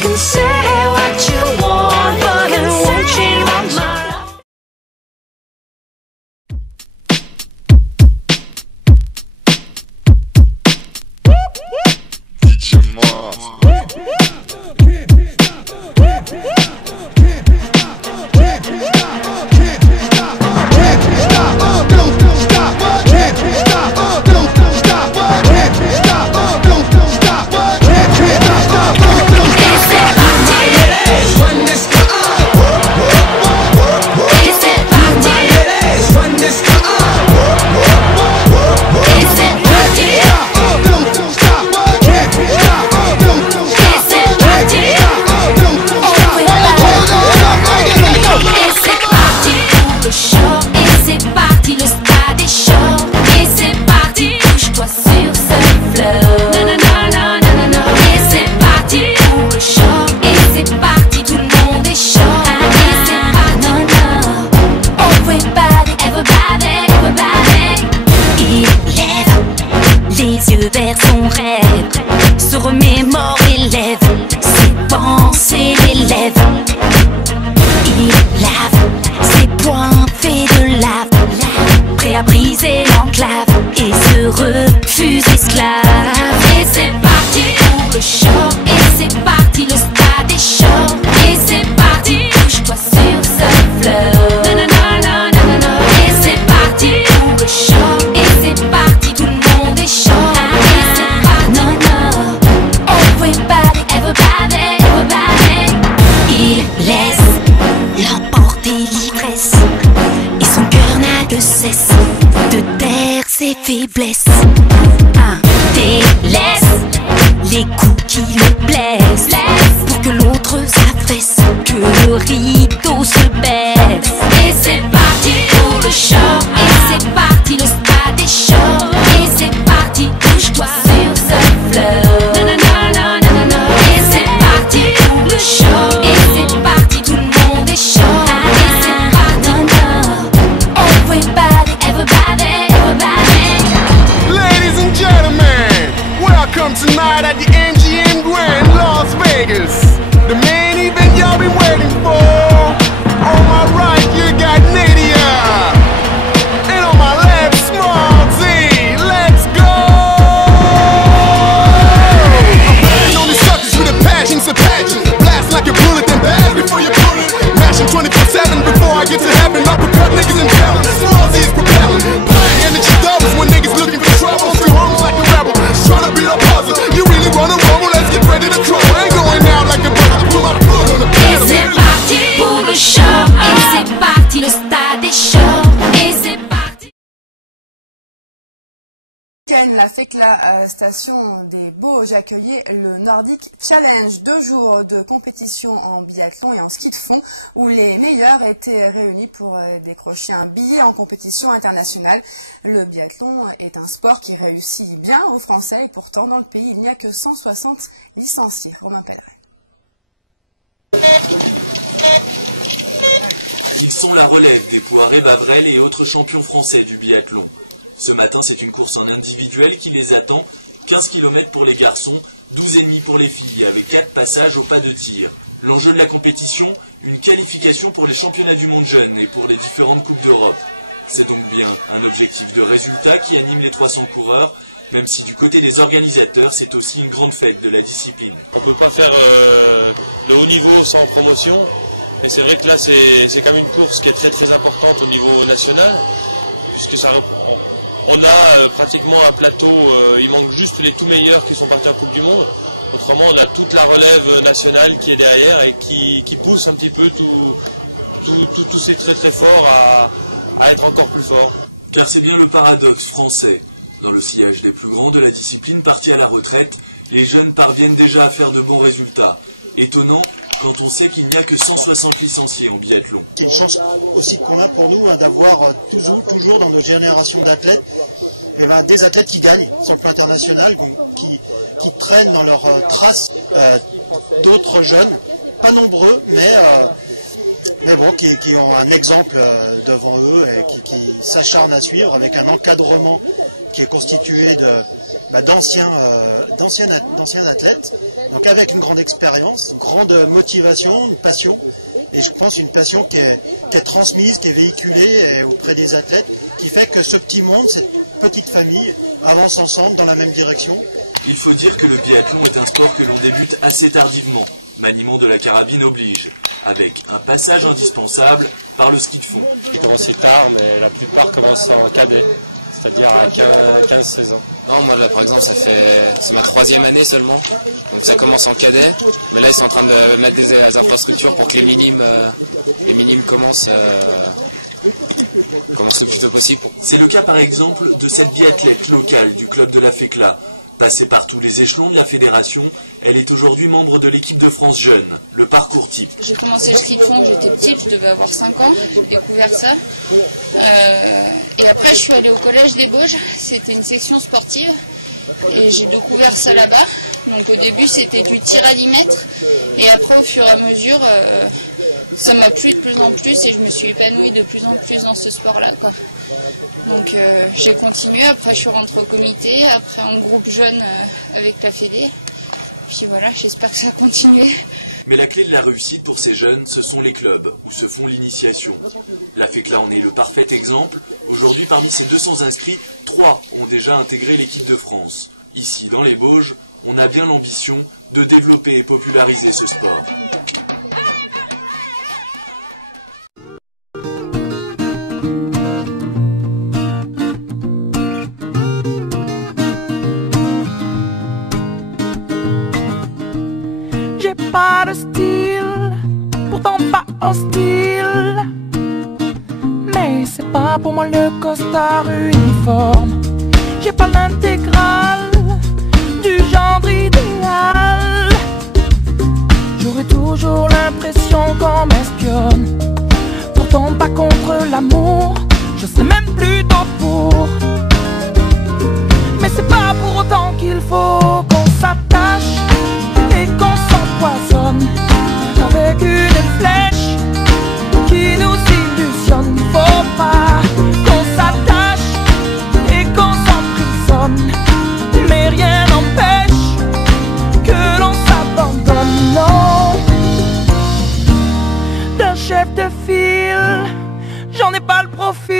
can say what you want, but it won't change my mind. Vers son rêve, se remémore et lève ses pensées, les lèvres. Il lave ses poings faits de lave, prêt à briser l'enclave et se refuse esclave. Et c'est parti pour le show, et c'est parti, le stade est chaud. Et c'est parti, couche-toi sur ce fleuve. Et c'est parti pour le show, et c'est parti, tout le monde est chaud. Il laisse l'emporter l'ivresse et son cœur n'a de cesse de taire ses faiblesses. Délaisse les coups qui le blessent pour que l'autre s'affaisse, que le rideau se baisse. Et c'est parti pour le show, et c'est parti, le stade est chaud. Et c'est parti, bouge-toi sur ce fleuve. Et c'est parti pour le show, et c'est parti, tout le monde est chaud. Et c'est parti, everybody, everybody, everybody. Ladies and gentlemen, welcome tonight at the MGM Grand, Las Vegas. The main event y'all been waiting for. On my right, you got Nadia. And on my left, Small Z. Let's go! And on the suckers with a passion, so passion. Blast like a bullet, then blast before you pull it. Mashing 24/7 before I get to heaven. Uppercut niggas and tell them Small Z is propelling. Blind energy doubles when niggas looking for trouble. Two arms like a rebel, trying to be a puzzle. You really wanna roll, let's get ready to trouble. Ain't going down like a buck, I pull my foot on the pedal. Et c'est parti pour le show, et c'est parti, le stade est chaud. Et c'est parti. La FECLA station des Bauges accueillait le Nordic Challenge, 2 jours de compétition en biathlon et en ski de fond où les meilleurs étaient réunis pour décrocher un billet en compétition internationale. Le biathlon est un sport qui réussit bien aux Français et pourtant dans le pays il n'y a que 160 licenciés. Romain Pelleret. Ils sont la relève des Poiré-Bavrel et autres champions français du biathlon. Ce matin, c'est une course en individuel qui les attend. 15 km pour les garçons, 12,5 pour les filles, avec 4 passages au pas de tir. L'enjeu de la compétition, une qualification pour les championnats du monde jeunes et pour les différentes Coupes d'Europe. C'est donc bien un objectif de résultat qui anime les 300 coureurs, même si du côté des organisateurs, c'est aussi une grande fête de la discipline. On ne peut pas faire de haut niveau sans promotion. Et c'est vrai que là, c'est quand même une course qui est très très importante au niveau national, puisque on a pratiquement un plateau, il manque juste les tout meilleurs qui sont partis en Coupe du Monde. Autrement, on a toute la relève nationale qui est derrière et qui pousse un petit peu tous ces très très forts à être encore plus forts. Car c'est bien le paradoxe français. Dans le sillage des plus grands de la discipline partis à la retraite, les jeunes parviennent déjà à faire de bons résultats. Étonnant quand on sait qu'il n'y a que 160 licenciés en biathlon. C'est une chance aussi qu'on a pour nous d'avoir toujours dans nos générations d'athlètes des athlètes qui gagnent sur le plan international, qui traînent dans leurs traces d'autres jeunes, pas nombreux, mais bon, qui ont un exemple devant eux et qui s'acharnent à suivre avec un encadrement qui est constitué d'anciens athlètes, donc avec une grande expérience, une grande motivation, une passion, et je pense une passion qui est transmise, qui est véhiculée auprès des athlètes, qui fait que ce petit monde, cette petite famille, avance ensemble dans la même direction. Il faut dire que le biathlon est un sport que l'on débute assez tardivement. Maniement de la carabine oblige, avec un passage indispensable par le ski de fond. J'ai commencé tard, mais la plupart commencent en cadet, c'est-à-dire à 15-16 ans. Non, moi là par exemple, c'est ma 3e année seulement, donc ça commence en cadet, mais là ils sont en train de mettre des infrastructures pour que les minimes commencent le plus tôt possible. C'est le cas par exemple de cette biathlète locale du club de la Fécla. Passée par tous les échelons de la fédération, elle est aujourd'hui membre de l'équipe de France jeune, le parcours type. J'ai commencé le ski de fond, j'étais petite, je devais avoir 5 ans, j'ai découvert ça. Et après je suis allée au collège des Bauges, c'était une section sportive et j'ai découvert ça là-bas. Donc au début c'était du tir à 10 mètres et après au fur et à mesure ça m'a plu de plus en plus et je me suis épanouie de plus en plus dans ce sport-là, quoi. Donc j'ai continué, après je suis rentrée au comité, après en groupe jeune avec la Fédé. Puis voilà, j'espère que ça va continuer. Mais la clé de la réussite pour ces jeunes, ce sont les clubs où se font l'initiation. La Fécla en est le parfait exemple. Aujourd'hui, parmi ces 200 inscrits, 3 ont déjà intégré l'équipe de France. Ici, dans les Bauges, on a bien l'ambition de développer et populariser ce sport. J'ai pas de style, pourtant pas hostile. Mais c'est pas pour moi le costard uniforme. J'ai pas l'intégrale du genre idéal. J'aurais toujours l'impression qu'on m'espionne. Pourtant pas contre l'amour, je sais même plutôt pour. Mais c'est pas pour autant qu'il faut qu'on s'attache et qu'on s'empoisonne avec une flèche qui nous illusionne. Faut pas qu'on s'attache et qu'on s'emprisonne, mais rien n'empêche que l'on s'abandonne. Non, d'un chef de file, j'en ai pas le profil.